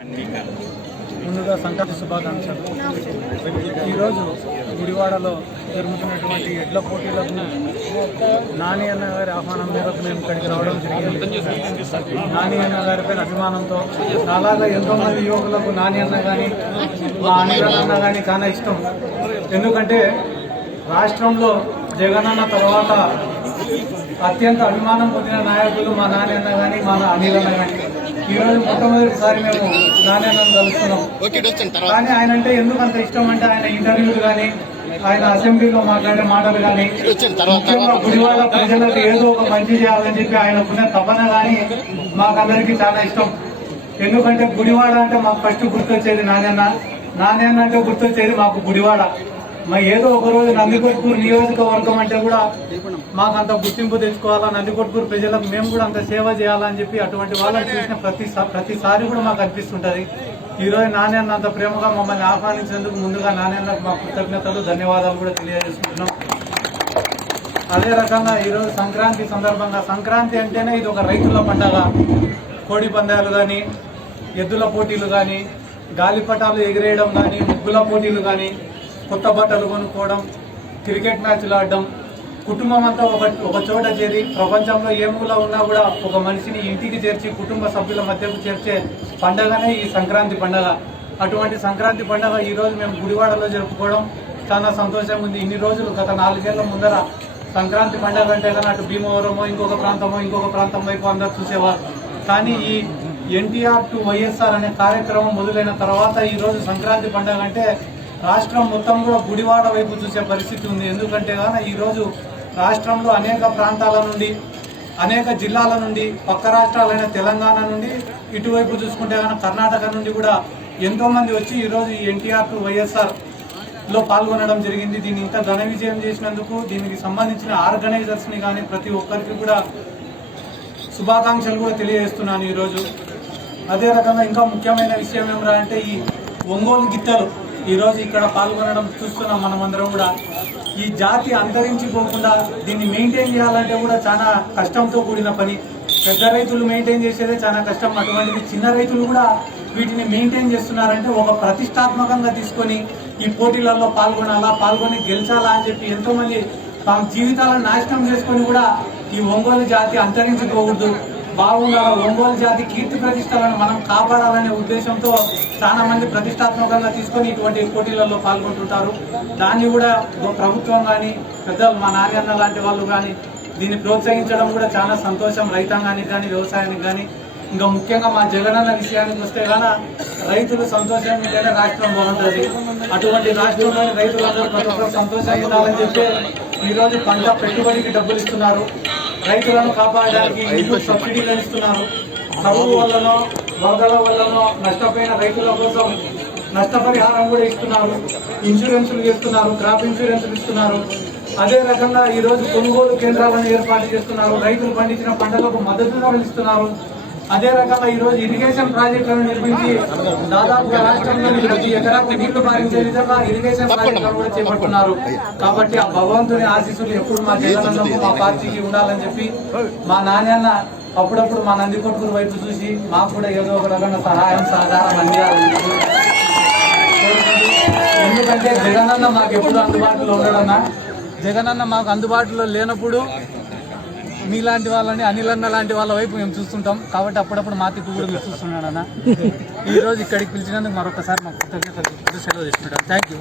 ముందుగా సంక్రాంతి శుభాకాంక్షలు. ఈరోజు గుడివాడలో జరుగుతున్నటువంటి ఎడ్ల పోటీలకు నాని అన్న గారి ఆహ్వానం మేరకు మేము ఇక్కడికి రావడం జరిగింది. నాని అన్న గారిపై అభిమానంతో అలాగా ఎంతో మంది యువకులకు నాని అన్న కానీ మా అనిల్ అన్న కానీ చాలా ఇష్టం. ఎందుకంటే రాష్ట్రంలో జగనన్న తర్వాత అత్యంత అభిమానం పొందిన నాయకులు మా నాని అన్న కానీ మా అనిల్ అన్న కానీ ఈరోజు మొట్టమొదటిసారి మేము అన్నను కలుస్తున్నాం. కానీ ఆయన అంటే ఎందుకు అంత ఇష్టం అంటే ఆయన ఇంటర్వ్యూలు కానీ ఆయన అసెంబ్లీలో మాట్లాడే మాటలు కానీ ముఖ్యంగా గుడివాడ ప్రజలకు ఏదో ఒక మంచి చేయాలని చెప్పి ఆయనకున్న తపన కానీ మాకందరికీ చాలా ఇష్టం. ఎందుకంటే గుడివాడ అంటే మాకు ఫస్ట్ గుర్తొచ్చేది నాణ్యన్న నాణ్యన్న అంటే గుర్తొచ్చేది మాకు గుడివాడ. మా ఏదో ఒక రోజు నందికొట్కూరు నియోజకవర్గం అంటే కూడా మాకు అంత గుర్తింపు తెచ్చుకోవాలా? నందికొట్కూరు ప్రజలకు మేము కూడా అంత సేవ చేయాలని చెప్పి అటువంటి వాళ్ళని చూసిన ప్రతి ప్రతిసారి కూడా మాకు అనిపిస్తుంటది. ఈరోజు నాణ్యాన్ని అంత ప్రేమగా మమ్మల్ని ఆహ్వానించినందుకు ముందుగా నాణ్యాలకు మా కృతజ్ఞతలు ధన్యవాదాలు కూడా తెలియజేసుకుంటున్నాం. అదే రకంగా ఈరోజు సంక్రాంతి సందర్భంగా సంక్రాంతి అంటేనే ఇది ఒక రైతుల పండగ. కోడి పందాలు కానీ ఎద్దుల పోటీలు కానీ గాలిపటాలు ఎగిరేయడం కానీ ముగ్గుల పోటీలు కానీ కొత్త బట్టలు కొనుక్కోవడం క్రికెట్ మ్యాచ్లు ఆడడం కుటుంబం అంతా ఒక ఒక చోట చేరి ప్రపంచంలో ఏ మూల ఉన్నా కూడా ఒక మనిషిని ఇంటికి చేర్చి కుటుంబ సభ్యుల మధ్యకు చేర్చే పండగనే ఈ సంక్రాంతి పండగ. అటువంటి సంక్రాంతి పండగ ఈరోజు మేము గుడివాడలో జరుపుకోవడం చాలా సంతోషంగా ఉంది. ఇన్ని రోజులు గత నాలుగేళ్ళ ముందర సంక్రాంతి పండగ అంటే కానీ అటు భీమవరమో ఇంకొక ప్రాంతమో ఇంకొక ప్రాంతం వైపు అందరు చూసేవారు. కానీ ఈ ఎన్టీఆర్ టు వైఎస్ఆర్ అనే కార్యక్రమం మొదలైన తర్వాత ఈరోజు సంక్రాంతి పండగ అంటే రాష్ట్రం మొత్తం కూడా గుడివాడ వైపు చూసే పరిస్థితి ఉంది. ఎందుకంటే కానీ ఈరోజు రాష్ట్రంలో అనేక ప్రాంతాల నుండి అనేక జిల్లాల నుండి పక్క రాష్ట్రాలైన తెలంగాణ నుండి ఇటువైపు చూసుకుంటే కానీ కర్ణాటక నుండి కూడా ఎంతోమంది వచ్చి ఈరోజు ఈ ఎన్టీఆర్ టు వైఎస్ఆర్లో పాల్గొనడం జరిగింది. దీన్ని ఇంత ఘన విజయం చేసినందుకు దీనికి సంబంధించిన ఆర్గనైజర్స్ని కానీ ప్రతి ఒక్కరికి కూడా శుభాకాంక్షలు కూడా తెలియజేస్తున్నాను ఈరోజు. అదే రకంగా ఇంకా ముఖ్యమైన విషయం ఏమరా అంటే ఈ ఒంగోలు గిత్తలు. ఈరోజు ఇక్కడ పాల్గొనడం చూస్తున్నాం మనమందరం కూడా. ఈ జాతి అంతరించిపోకుండా దీన్ని మెయింటైన్ చేయాలంటే కూడా చాలా కష్టంతో కూడిన పని. పెద్ద రైతులు మెయింటైన్ చేసేదే చాలా కష్టం. అటువంటిది చిన్న రైతులు కూడా వీటిని మెయింటైన్ చేస్తున్నారంటే ఒక ప్రతిష్టాత్మకంగా తీసుకొని ఈ పోటీలలో పాల్గొనాలా పాల్గొని గెలిచాలా అని చెప్పి ఎంతోమంది తమ జీవితాలను నాశనం చేసుకొని కూడా ఈ ఒంగోలు జాతి అంతరించిపోకూడదు బాగుండాలి? ఒంగోలు జాతి కీర్తి ప్రతిష్టలను మనం కాపాడాలనే ఉద్దేశంతో చాలా మంది ప్రతిష్టాత్మకంగా తీసుకొని ఇటువంటి పోటీలలో పాల్గొంటుంటారు. దాన్ని కూడా ప్రభుత్వం కానీ పెద్దలు మా నాగన్న లాంటి వాళ్ళు కానీ దీన్ని ప్రోత్సహించడం కూడా చాలా సంతోషం. రైతాంగానికి కానీ వ్యవసాయానికి కానీ ఇంకా ముఖ్యంగా మా జగనన్న విషయానికి వస్తే కానీ రైతులు సంతోషంగా ఉంటేనే రాష్ట్రం బాగుంటుంది. అటువంటి రాష్ట్రంలోని రైతులందరూ ప్రతి ఒక్కరు సంతోషంగా ఉండాలని చెప్పి ఈరోజు పంట పెట్టుబడికి డబ్బులు ఇస్తున్నారు. రైతులను కాపాడడానికి ఇన్పుట్ సబ్సిడీలు ఇస్తున్నారు కరువు వల్లనో వరదల వల్లనో నష్టపోయిన రైతుల కోసం నష్టపరిహారం కూడా ఇస్తున్నారు. ఇన్సూరెన్సులు చేస్తున్నారు క్రాప్ ఇన్సూరెన్సులు ఇస్తున్నారు. అదే రకంగా ఈరోజు కొనుగోలు కేంద్రాలను ఏర్పాటు చేస్తున్నారు. రైతులు పండించిన పంటలకు మద్దతు ధరలు ఇస్తున్నారు. అదే రకంగా ఈ రోజు ఇరిగేషన్ ప్రాజెక్టులను నిర్మించి దాదాపుగా రాష్ట్రంలో ప్రతి ఎకరాకు నీళ్ళు పారించే విధంగా ఇరిగేషన్ ప్రాజెక్టులను కూడా చేపడుతున్నారు. కాబట్టి ఆ భగవంతుని ఆశీస్సులు ఎప్పుడు మా జగనన్నకు మా పార్టీకి ఉండాలని చెప్పి మా నాన్న అప్పుడప్పుడు మా నందికొట్టుకుని వైపు చూసి మాకు కూడా ఏదో ఒక రకంగా సహాయం సహకారం అందియాలని ఎందుకంటే జగనన్న మాకు ఎప్పుడు అందుబాటులో ఉండడన్నా జగనన్న మాకు అందుబాటులో లేనప్పుడు మీలాంటి వాళ్ళని అనిల్ అన్న లాంటి వాళ్ళ వైపు మేము చూస్తుంటాం. కాబట్టి అప్పుడప్పుడు మా తిప్పు కూడా మీరు చూస్తున్నాడన్న ఈ రోజు ఇక్కడికి పిలిచినందుకు మరొకసారి మాకు కృతజ్ఞతలు సెలవు తీసుకుంటాం. Thank you